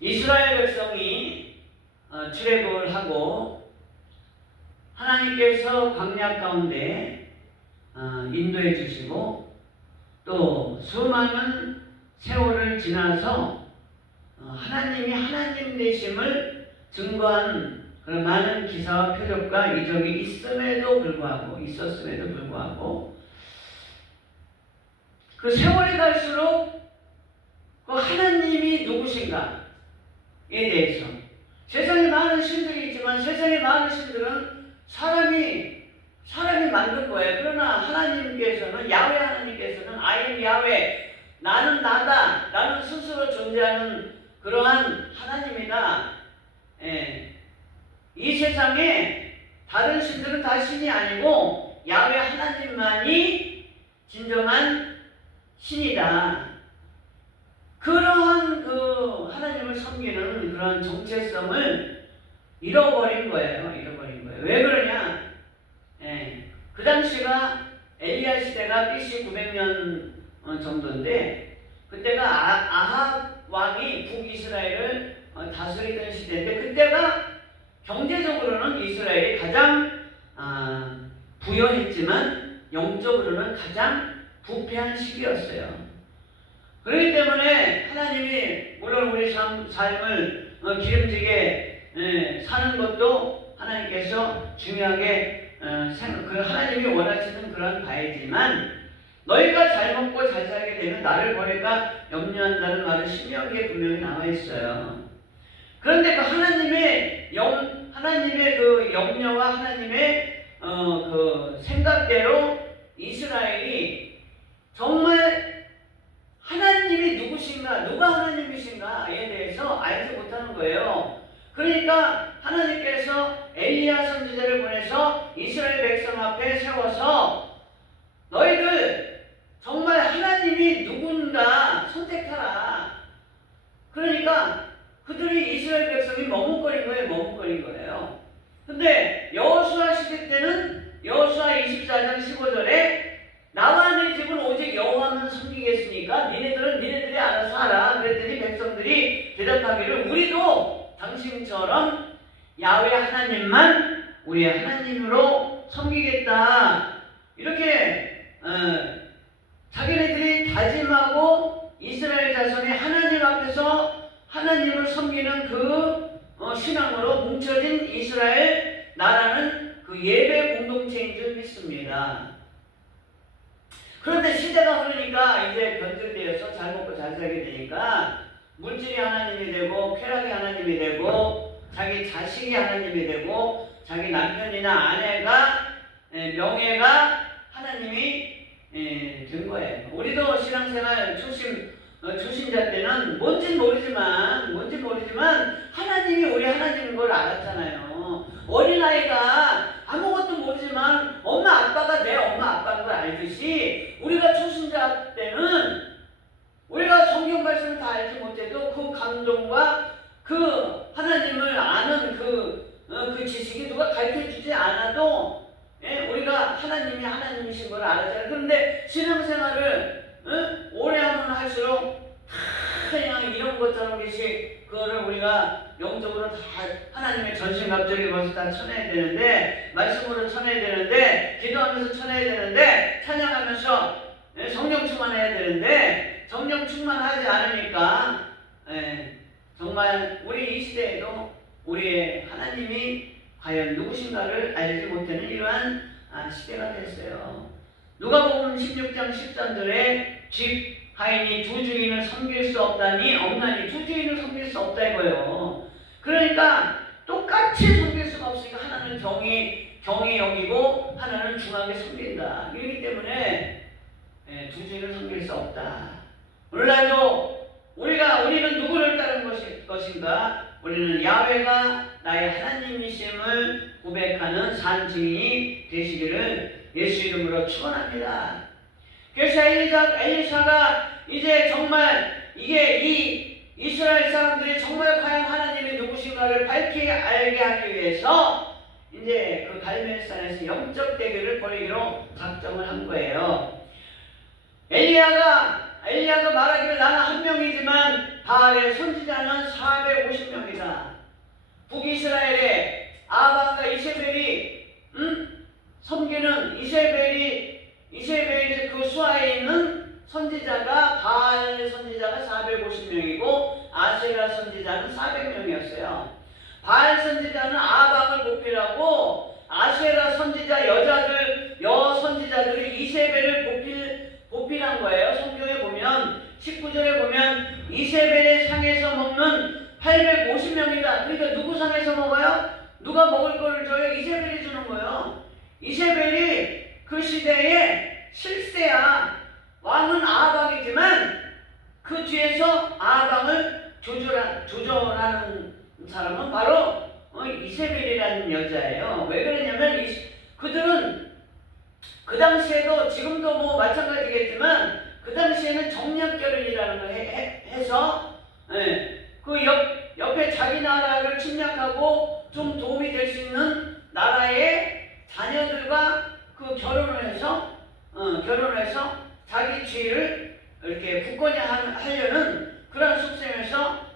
이스라엘 백성이 출애굽을 하고 하나님께서 광야 가운데 인도해 주시고 또 수많은 세월을 지나서 하나님이 하나님 되심을 증거한 그런 많은 기사와 표적과 이적이 있었음에도 불구하고 그 세월이 갈수록 그 하나님이 누구신가에 대해서 세상에 많은 신들이 있지만 세상에 많은 신들은 사람이 만든 거예요. 그러나 하나님께서는 야훼 하나님께서는 I am 야훼, 나는 나다, 나는 스스로 존재하는 그러한 하나님이다. 이 세상에 다른 신들은 다 신이 아니고 야훼 하나님만이 진정한 신이다. 그러한 그 하나님을 섬기는 그런 정체성을 잃어버린 거예요. 왜 그러냐? 그 당시가 엘리야 시대가 BC 900년 정도인데 그때가 아합 왕이 북이스라엘을 다스리던 시대인데 그때가 경제적으로는 이스라엘이 가장 부여했지만 영적으로는 가장 부패한 시기였어요. 그렇기 때문에 하나님이 물론 우리 삶을 기름지게 사는 것도 하나님께서 중요하게 하나님이 원하시는 그런 바이지만 너희가 잘 먹고 잘 살게 되면 나를 버릴까 염려한다는 말은 신명기에 분명히 나와 있어요. 그런데 그 하나님의 그 염려와 하나님의 그 생각대로 이스라엘이 정말 하나님이 누구신가, 누가 하나님이신가에 대해서 알지 못하는 거예요. 그러니까 하나님께서 엘리야 선지자를 보내서 이스라엘 백성 앞에 세워서 너희들 정말 하나님이 누군가 선택하라. 그러니까 그들이 이스라엘 백성이 머뭇거린 거예요. 근데 여호수아 시대 때는 여호수아 24장 15절에 나와 네 집은 오직 여호와만 섬기겠으니까 니네들이 알아서 하라. 그랬더니 백성들이 대답하기를 우리도 당신처럼 야훼 하나님만 우리의 하나님으로 섬기겠다. 이렇게 자기네들이 다짐하고 이스라엘 자손이 하나님 앞에서 하나님을 섬기는 그 신앙으로 뭉쳐진 이스라엘 나라는 그 예배 공동체인 줄 믿습니다. 그런데 시대가 흐르니까 이제 변질되어서 잘 먹고 잘 살게 되니까 물질이 하나님이 되고 쾌락이 하나님이 되고 자기 자식이 하나님이 되고 자기 남편이나 아내가 명예가 하나님이 된 거예요. 우리도 신앙생활 초신자 때는 뭔진 모르지만 하나님이 우리 하나님인 걸 알았잖아요. 어린아이가 아무것도 모르지만 엄마 아빠가 내 엄마 아빠인 걸 알듯이 우리가 초신자 때는 우리가 성경 말씀을 다 알지 못해도 그 감동과 그 하나님을 아는 그 지식이 누가 가르쳐 주지 않아도 우리가 하나님이 하나님이신 걸 알았잖아요. 그런데 신앙생활을 오래 하면 할수록 그냥 이런 것처럼 그거를 우리가 영적으로 다 하나님의 전신갑주를 입어서 다 쳐내야 되는데 말씀으로 쳐내야 되는데 기도하면서 쳐내야 되는데 찬양하면서 성령 충만해야 되는데 성령 충만하지 않으니까 정말 우리 이 시대에도 우리의 하나님이 과연 누구신가를 알지 못하는 이러한 시대가 됐어요. 누가복음 16장 13절에 집 하인이 두 주인을 섬길 수 없다니 없나니 두 주인을 섬길 수 없다 이거예요. 그러니까 똑같이 섬길 수가 없으니까 하나는 경히 여기고 하나는 중하게 섬긴다. 그렇기 때문에 두 주인을 섬길 수 없다. 오늘날도 우리는 누구를 따르는 것인가? 우리는 야훼가 나의 하나님이심을 고백하는 산 증인이 되시기를 예수 이름으로 축원합니다. 그래서 엘리사가 이제 정말 이 이스라엘 사람들이 정말 과연 하나님이 누구신가를 밝히 알게 하기 위해서 이제 그 갈멜산에서 영적 대결을 벌이기로 작정을 한 거예요. 엘리야가 엘리야가 말하기를 나는 한 명이지만 바알의 선지자는 450명이다. 북이스라엘에 아합과 이세벨이 섬기는 이세벨이 그 수하에 있는 선지자가 바알 선지자가 450명이고 아세라 선지자는 400명이었어요. 바알 선지자는 아합을 보필하고 아세라 선지자 여 선지자들이 이세벨을 보필한 거예요. 성경에 보면 19절에 보면 이세벨의 상에서 먹는 850명이다. 그러니까 누구 상에서 먹어요? 누가 먹을 걸 줘요? 이세벨이 주는 거예요. 이세벨이 그 시대의 실세야. 왕은 아합이지만 그 뒤에서 아합을 조절하는 사람은 바로 이세벨이라는 여자예요. 왜 그러냐면 그들은 그 당시에도 지금도 뭐 마찬가지겠지만 그 당시에는 정략결혼이라는 걸 해서 그 옆에 자기 나라를 침략하고 좀 도움이 될 수 있는 나라의 자녀들과 그 결혼을 해서 자기 지위를 이렇게 굳건히 하려는 그런 속셈에서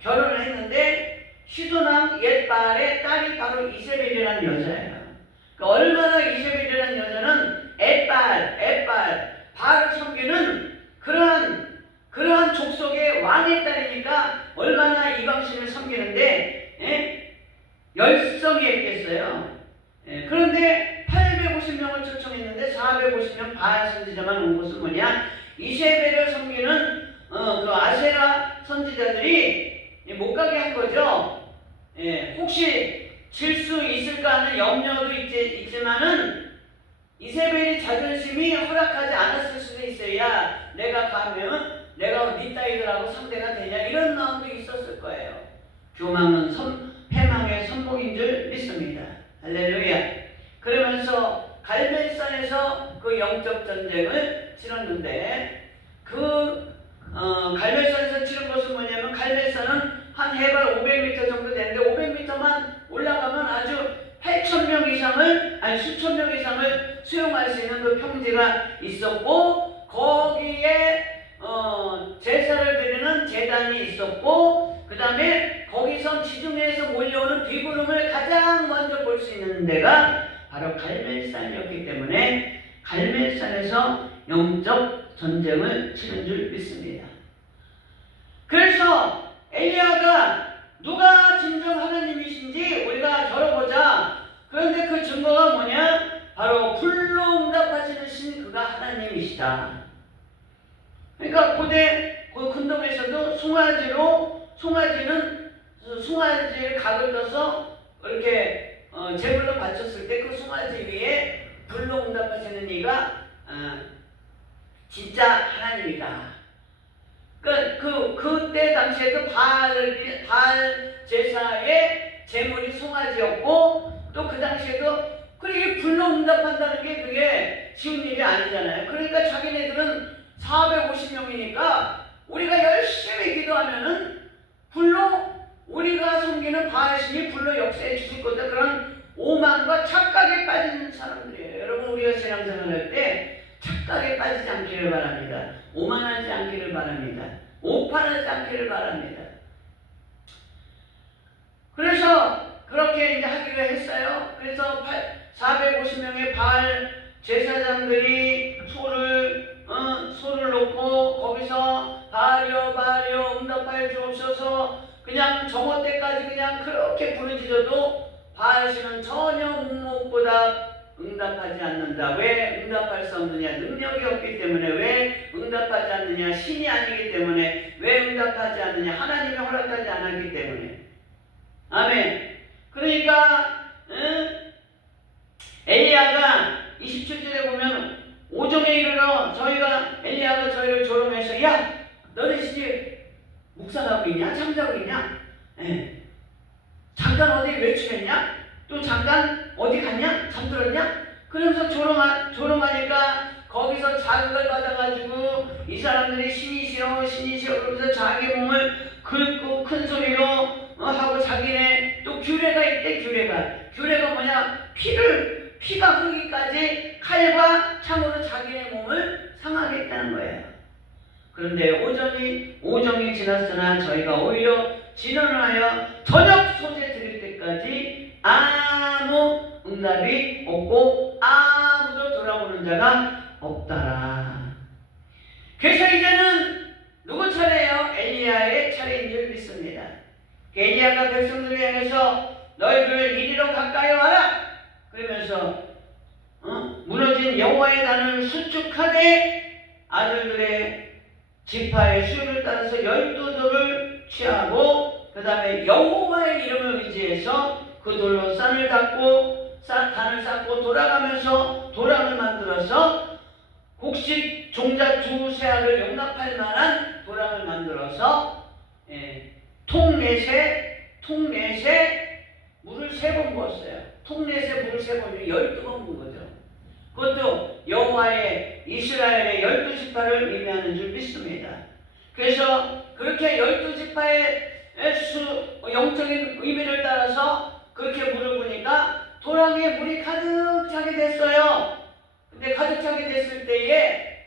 결혼을 했는데 시도남 옛바알의 딸이 바로 이세벨이라는 여자예요. 그러니까 얼마나 이세벨이라는 여자는 바알을 섬기는 그러한 족속의 왕의 딸이니까 얼마나 이방신을 섬기는데 열성이 있겠어요. 그런데 850명을 초청했는데 450명 바알 선지자만 온 것은 뭐냐? 이세벨을 섬기는 그 아세라 선지자들이 못 가게 한 거죠. 혹시 질 수 있을까 하는 염려도 있지만은 이세벨이 자존심이 허락하지 않았을 수도 있어요. 야, 내가 가면 내가 네 따위들하고 상대가 되냐 이런 마음도 있었을 거예요. 교만은 패망의 선봉인 줄 믿습니다. 할렐루야. 그러면서 갈멜산에서 그 영적 전쟁을 치렀는데 갈멜산에서 치른 것은 뭐냐면 갈멜산은 한 해발 500m 정도 되는데 500m만 올라가면 아주 8,000명 이상을 수천 명 이상을 수용할 수 있는 그 평지가 있었고 거기에 제사를 드리는 제단이 있었고 그 다음에 거기서 지중해에서 몰려오는 비구름을 가장 먼저 볼 수 있는 데가 바로 갈멜산이었기 때문에 갈멜산에서 영적 전쟁을 치른 줄 믿습니다. 그래서 엘리야가 누가 진정 하나님이신지 우리가 겨뤄보자. 그런데 그 증거가 뭐냐? 바로 불로 응답하시는 신 그가 하나님이시다. 그러니까 고대 그 근동에서도 송아지를 각을 떠서 이렇게 제물로 바쳤을 때 그 송아지 위에 불로 응답하시는 이가 진짜 하나님이다. 그때 당시에도 바알 제사의 제물이 송아지였고 또 그 당시에도 그게 불로 응답한다는 게 그게 쉬운 일이 아니잖아요. 그러니까 자기네들은 450명이니까 우리가 열심히 기도하면은 불로 우리가 섬기는 바알신이 불로 역사해 주실 거다. 그런 오만과 착각에 빠지는 사람들이에요. 여러분 우리가 신앙생활할 때 착각에 빠지지 않기를 바랍니다. 오만하지 않기를 바랍니다. 오판하지 않기를 바랍니다. 그래서 그렇게 이제 하기로 했어요. 그래서 450명의 바알 제사장들이 소를 놓고 거기서 바알이여 응답하여 주옵소서 그냥 정오 때까지 그냥 그렇게 부르짖어도 바알신은 전혀 묵묵보다 응답하지 않는다. 왜 응답할 수 없느냐? 능력이 없기 때문에. 왜 응답하지 않느냐? 신이 아니기 때문에. 왜 응답하지 않느냐? 하나님이 허락하지 않았기 때문에. 아멘. 그러니까 엘리야가 27절에 보면 오종에 이르러 엘리야가 저희를 조롱해서 야 너네 시집 묵상하고 있냐? 잠자고 있냐? 잠깐 어디 외출했냐? 또 잠깐 어디 갔냐? 잠들었냐? 그러면서 조롱하니까 거기서 자극을 받아가지고 이 사람들이 신이시여 그러면서 자기 몸을 긁고 큰 소리로 하고 자기네 또 규례가 있대. 규례가 뭐냐? 피가 흐르기까지 칼과 창으로 자기네 몸을 상하겠다는 거예요. 그런데 오정이 지났으나 저희가 오히려 진언을 하여 저녁 소재 드릴 때까지 아무 응답이 없고 아무도 돌아보는 자가 없더라. 그래서 이제는 누구 차례예요? 엘리야의 차례인 줄 믿습니다. 엘리야가 백성들을 향해서 너희들 이리로 가까이 와라 그러면서 무너진 여호와의 단을 수축하되 아들들의 지파의 수를 따라서 12돌을 취하고 그 다음에 여호와의 이름을 의지해서 그 돌로 산을 닦고 단을 쌓고 돌아가면서 도랑을 만들어서 곡식 종자 두세 알을 용납할 만한 도랑을 만들어서 통넷에 물을 3번 부었어요. 통넷에 물을 3번, 12번 부은 거죠. 그것도 여호와의 이스라엘의 12지파를 의미하는 줄 믿습니다. 그래서 그렇게 12지파의 영적인 의미를 따라서 그렇게 물을 부니까 도랑에 물이 가득 차게 됐어요. 근데 가득 차게 됐을 때에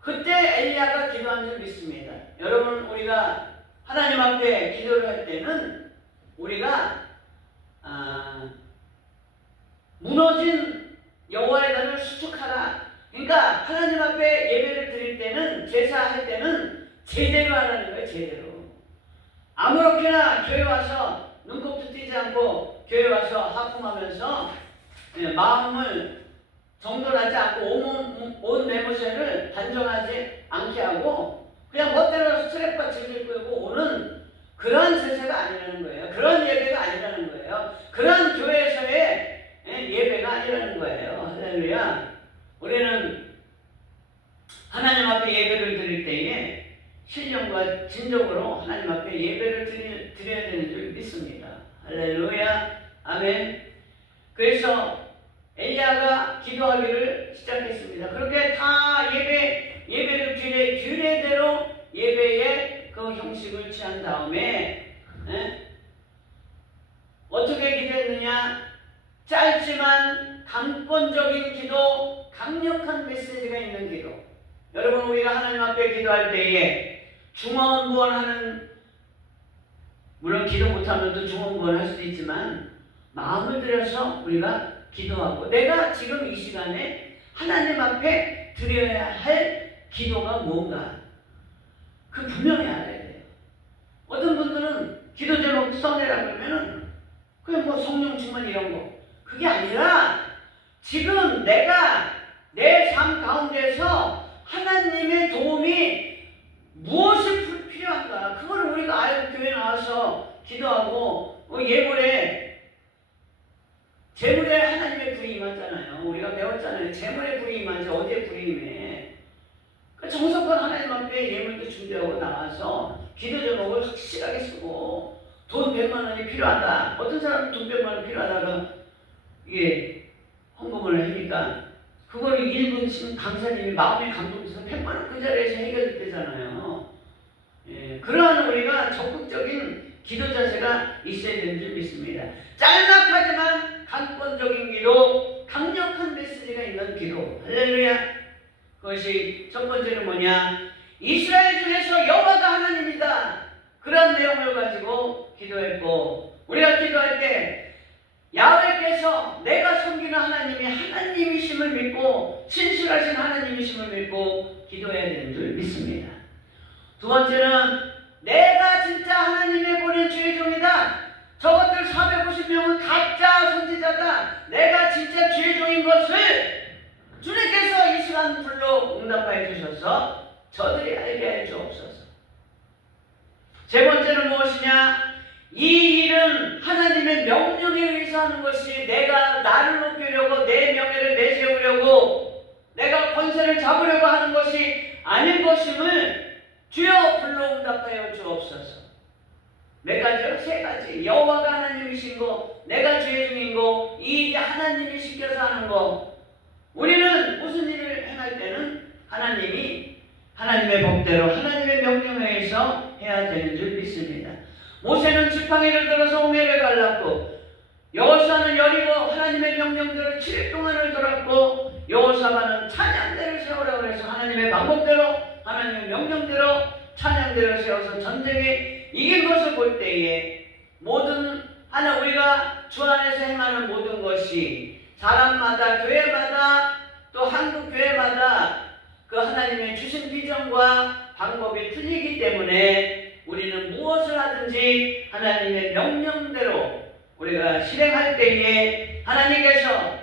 그때 엘리야가 기도한 줄 믿습니다. 여러분, 우리가 하나님 앞에 기도를 할 때는 우리가 무너진 여호와의 단을 수축하라. 그러니까 하나님 앞에 예배를 드릴 때는, 제사할 때는 제대로 하라는 거예요. 제대로. 아무렇게나 교회 와서 눈곱도 띄지 않고 교회 와서 하품하면서 마음을 정돈하지 않고 온 매모세를 단정하지 않게 하고 그냥 멋대로 스트랩과 질질 끌고 오는 그런 제사가 아니라는 거예요. 그런 예배가 아니라는 거예요. 그런 교회에서의 예배가 아니라는 거예요. 할렐루야. 우리는 하나님 앞에 예배를 드릴 때에 신령과 진정으로 하나님 앞에 예배를 드려야 되는 줄 믿습니다. 할렐루야. 아멘. 그래서 엘리야가 기도하기를 시작했습니다. 그렇게 다 예배를 규례대로 예배의 그 형식을 취한 다음에 어떻게 기도했느냐? 짧지만 강권적인 기도, 강력한 메시지가 있는 기도. 여러분, 우리가 하나님 앞에 기도할 때에 중언부언하는, 물론 기도 못하면 또 중언부언할 수도 있지만 마음을 들여서 우리가 기도하고 내가 지금 이 시간에 하나님 앞에 드려야 할 기도가 뭔가 그 분명히 알아야 돼요. 어떤 분들은 기도 제목 써내라 그러면은 그냥 뭐 성령 충만 이런 거, 그게 아니라 지금 내가 내 삶 가운데서 하나님의 도움이 무엇이 필요한가, 그걸 우리가 알고 교회 나와서 기도하고 재물에 하나님의 불이 임하잖아요. 우리가 배웠잖아요. 재물에 불이 임하지 어디에 불이 임해. 정성껏 하나님 앞에 예물도 준비하고 나와서 기도 제목을 확실하게 쓰고 돈 100만 원이 필요하다. 어떤 사람은 돈 100만 원 필요하다가 이게 헌금을 하니까 그거를 일부 강사님이 마음이 감동해서 100만 원 그 자리에서 해결되잖아요. 그러한 우리가 적극적인 기도 자세가 있어야 되는 줄 믿습니다. 짤막하지만 강권적인 기도, 강력한 메시지가 있는 기도. 할렐루야. 그것이 첫 번째는 뭐냐? 이스라엘 중에서 여호와가 하나님이다. 그런 내용을 가지고 기도했고, 우리가 기도할 때 야훼께서 내가 섬기는 하나님이 하나님이심을 믿고 신실하신 하나님이심을 믿고 기도해야 되는 줄 믿습니다. 두 번째는 내가 진짜 하나님의 보낸 주의 종이다. 저것들 450명은 가짜 선지자다. 내가 진짜 주의 종인 것을 주님께서 이 시간 불러 응답하여 주셔서 저들이 알게 해 주옵소서. 세 번째는 무엇이냐? 이 일은 하나님의 명령에 의해서 하는 것이, 내가 나를 높이려고 내 명예를 내세우려고 내가 권세를 잡으려고 하는 것이 아닌 것임을 주여 불러 응답하여 주옵소서. 몇 가지요? 3가지. 여호와가 하나님이신 거, 내가 주의 종인 거, 이 일이 하나님이 시켜서 하는 거. 우리는 무슨 일을 행할 때는 하나님의 법대로 하나님의 명령에 의해서 해야 되는 줄 믿습니다. 모세는 지팡이를 들어서 홍해를 갈랐고, 여호수아는 여리고 하나님의 명령대로 7일 동안을 돌았고, 여호사밧은 찬양대를 세우라고 해서 하나님의 방법대로 하나님의 명령대로 찬양대로 세워서 전쟁에 이긴 것을 볼 때에 모든 하나 우리가 주 안에서 행하는 모든 것이 사람마다 교회마다 또 한국 교회마다 그 하나님의 주신 비전과 방법이 틀리기 때문에 우리는 무엇을 하든지 하나님의 명령대로 우리가 실행할 때에 하나님께서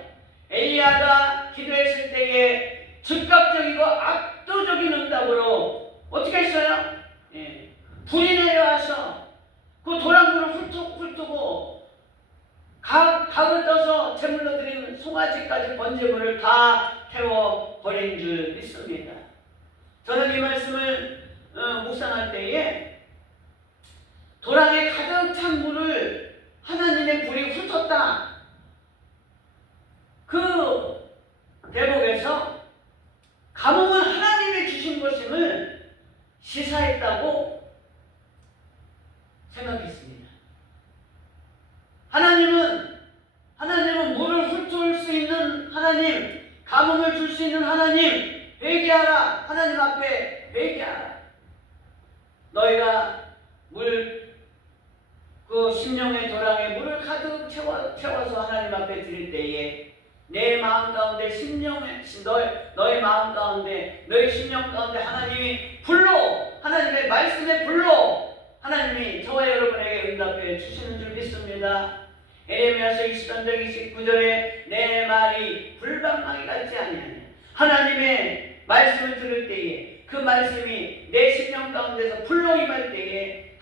엘리야가 기도했을 때에 즉각적이고 압도적인 응답으로 어떻게 했어요? 불이 내려와서 그 도랑물을 훑고 각을 떠서 제물로 드리는 송아지까지 번제물을 다 태워버린 줄 믿습니다. 저는 이 말씀을 묵상할 때에 도랑에 가득 찬 물을 하나님의 불이 훑었다. 그 대목에서 감옥은 하나님이 주신 것임을 시사했다고 생각했습니다. 하나님은 물을 훑을 수 있는 하나님, 감흥을 줄 수 있는 하나님, 회개하라. 하나님 앞에 회개하라. 너희가 그 심령의 도랑에 물을 가득 채워서 하나님 앞에 드릴 때에 내 마음 가운데 너의 마음 가운데 너의 심령 가운데 하나님이 하나님의 말씀의 불로 하나님이 저와 여러분에게 응답해 주시는 줄 믿습니다. 에레미야서 20장 29절에 내 말이 불방망이 같지 아니하냐. 하나님의 말씀을 들을 때에 그 말씀이 내 심령 가운데서 불로 임할 때에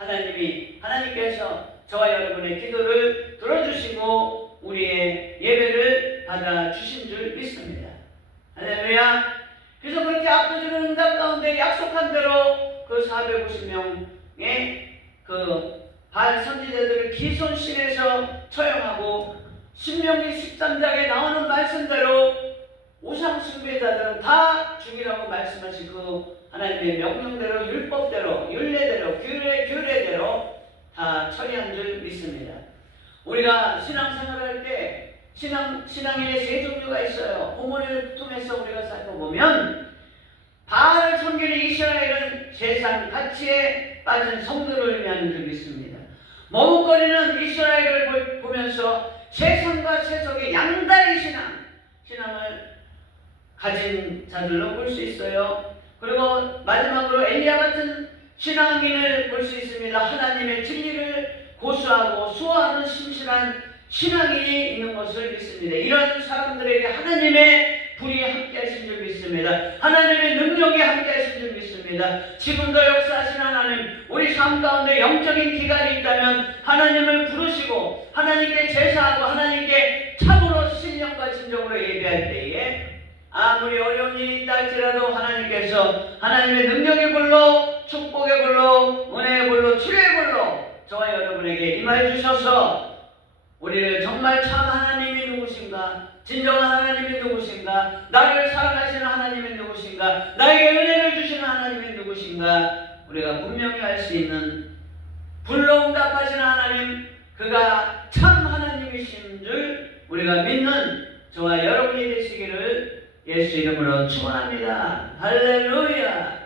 하나님께서 저와 여러분의 기도를 들어주시고 우리의 예배를 받아주신 줄 믿습니다. 할렐루야. 그래서 그렇게 압도적인 응답 가운데 약속한 대로 그 450명의 그 바알 선지자들을 기손신에서 처형하고 신명기 13장에 나오는 말씀대로 우상 숭배자들은 다 죽이라고 말씀하신 그 하나님의 명령대로 율법대로 율례대로 규례대로 다 처리한 줄 믿습니다. 우리가 신앙생활할 때 신앙인의 세 종류가 있어요. 본문을 통해서 우리가 살펴보면 바알을 섬기는 이스라엘은 세상 가치에 빠진 성도를 의미하는 줄 믿습니다. 머뭇거리는 이스라엘을 보면서 세상과 세속의 양다리 신앙을 가진 자들로 볼 수 있어요. 그리고 마지막으로 엘리야 같은 신앙인을 볼 수 있습니다. 하나님의 진리를 고수하고 수호하는 신실한 신앙인이 있는 것을 믿습니다. 이런 사람들에게 하나님의 불이 함께하신 줄 믿습니다. 하나님의 능력이 함께하신 줄 믿습니다. 지금도 역사하신 하나님, 우리 삶 가운데 영적인 기간이 있다면 하나님을 부르시고 하나님께 제사하고 하나님께 참으로 신령과 진정으로 예배할 때에 아무리 어려운 일이 있다 할지라도 하나님께서 하나님의 능력의 불로 축복의 불로 은혜의 불로 치료의 불로 저와 여러분에게 임하여 주셔서 우리를 정말 참 하나님이 누구신가, 진정한 하나님이 누구신가, 나를 사랑하시는 하나님이 누구신가, 나에게 은혜를 주시는 하나님이 누구신가 우리가 분명히 알 수 있는 불로 응답하시는 하나님, 그가 참 하나님이신 줄 우리가 믿는 저와 여러분이 되시기를 예수 이름으로 축원합니다. 할렐루야.